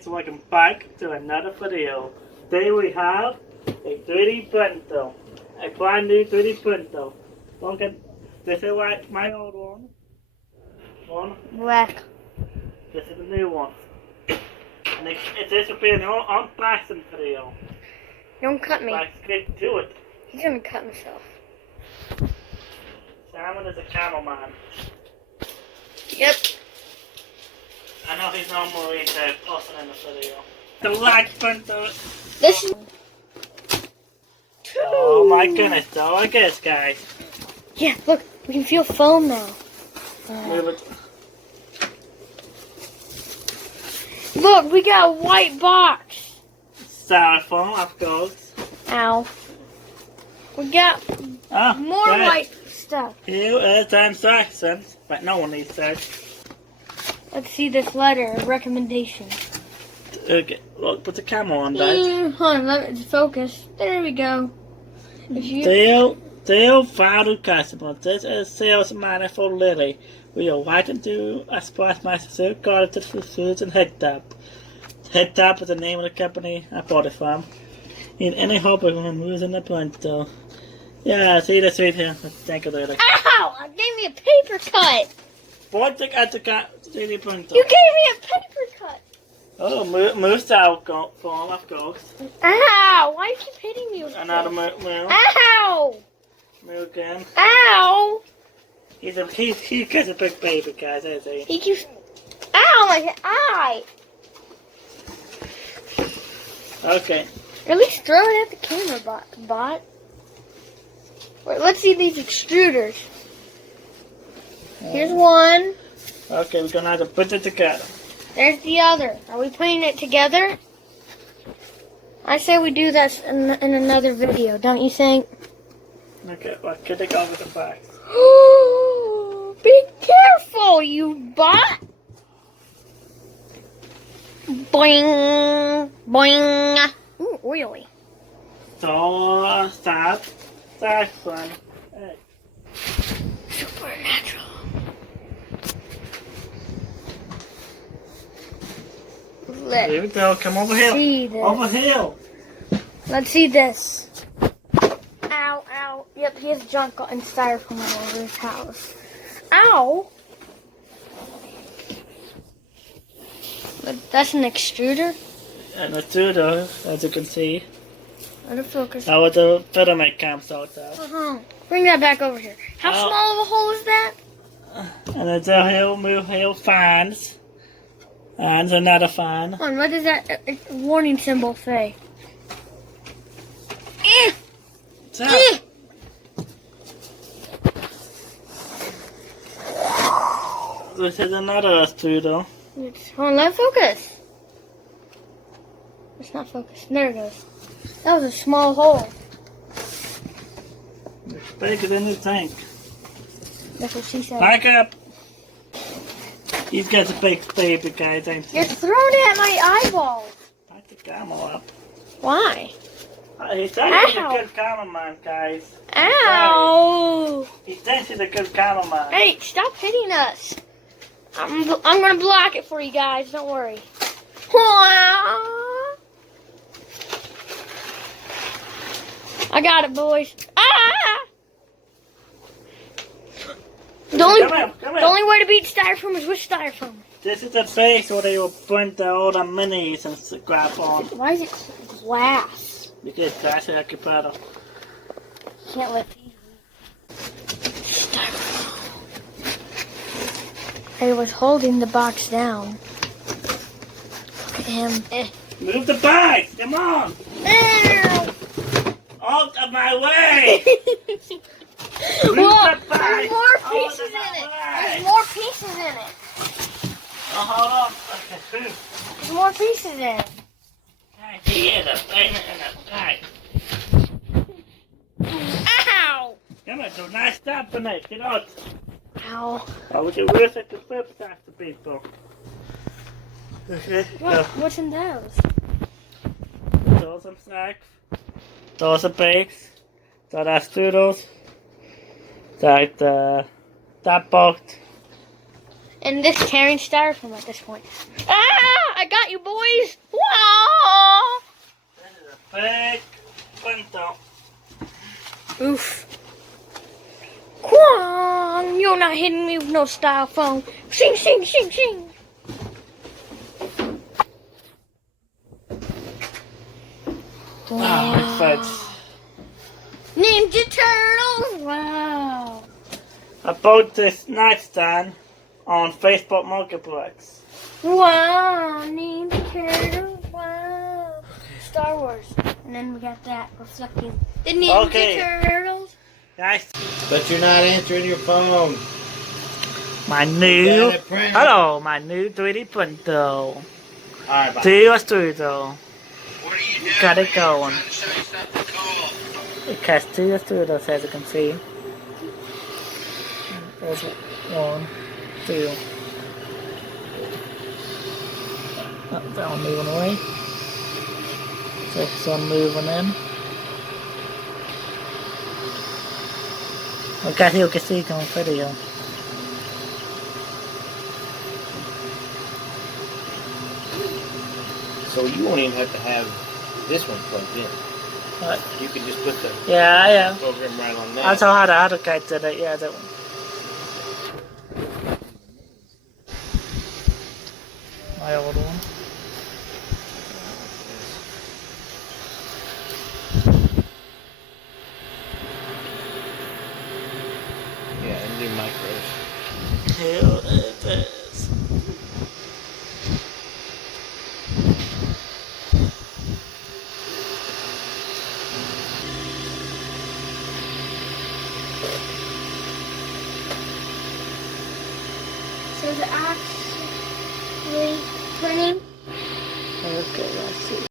So welcome back to another video. Today we have a 3D printer, a brand new 3D printer. Look at this is like my old one. Black. This is the new one. And this will be an unboxing video. Don't cut me. Let's get to it. He's gonna cut himself. Simon is a cameraman. Yep. I know he's normally the person in the video. The black printer. This is. Oh my goodness, though, I guess, guys. Yeah, look, we can feel foam now. Move it. Look, we got a white box. Styrofoam, of course. Ow. We got more good. white stuff. Here is the instructions, but no one needs that. Let's see this letter of recommendation. Okay, look, put the camera on that. Hold on, let me focus. There we go. If you... Dear valued customers, this is sales manager for Lily. We are writing to express my sincere gratitude for Susan Hictop. Hictop is the name of the company I bought it from. Need any help with using the printer? Yeah, see this right here. Thank you, Lily. Ow! It gave me a paper cut. What the 3D printer? You gave me a paper cut. Oh, move styrofoam, of course. Ow! Why do you keep hitting me with Another this? move. Ow! Move again. Ow! He gets a big baby, guys, isn't he? He keeps... Ow, my eye! Okay. At least throw it at the camera, bot. Wait, let's see these extruders. Here's one. Okay, we're gonna have to put it together. There's the other. Are we putting it together? I say we do that in another video, don't you think? Okay, well, could I go with the box? Be careful, you bot! Boing! Boing! Ooh, oily. So, stop. Fun. Hey. Supernatural. Here we go. Come over here. See this. Over here. Let's see this. Ow, ow. Yep, he has junk and styrofoam all over his house. Ow! But that's an extruder? And the extruder, as you can see. Out of focus. How the filament comes out of. Bring that back over here. How small of a hole is that? And it's a hill fans. And another fan. Hold on, what does that warning symbol say? So, this is another extruder. Hold on, let it focus. It's not focused. There it goes. That was a small hole. It's bigger than you think. That's what she said. Back up. He's got a big baby, guys. You're throwing it at my eyeballs. Back the camera up. Why? He thinks he's a good cameraman, guys. Ow! He thinks he's a good cameraman. Hey, stop hitting us. I'm gonna block it for you guys. Don't worry. I got it, boys. Ah! The only way to beat styrofoam is with styrofoam. This is the base where they will print all the minis and scrap on. Why is it glass? Because that's a computer. Can't let these styrofoam. I was holding the box down. Look at him. Move the box! Come on! Ow! Out of my way! Look, there's more pieces in it. There's more pieces in it. Oh, hold on. Okay. There's more pieces in it. Ow! Come on, do not stop for me. Get out. Ow. I would do worse at the flip side to people. Okay. What's in those? Those are snacks. Those are bakes. Those are strudels. That box. And this carrying styrofoam at this point. Ah! I got you, boys. Wow. This is a big printer. Oof. Quang, you're not hitting me with no styrofoam. Shing, shing, shing, shing. Oh, thanks. Ninja Turtles. Wow. I bought this nightstand on Facebook Marketplace. Wow, Ninja Turtles. Wow. Star Wars. And then we got that reflecting the Ninja Turtles. Nice. But you're not answering your phone. My new, Got it printed. hello, my new 3D printer. Alright, bye. To you, Extruder. What are you doing? Got it going. I'm trying to show you something cool. It has 2 Extruders, as you can see. There's 1, 2. Oh, that one moving away. This one moving in. I guess you can see it on video. So you won't even have to have this one plugged in. Right. You can just put the Yeah. program right on that. That's how the other guy did it. Yeah, that one. My old one. Yeah, and do micros. Here it is. So the actually printing. Okay, let's see.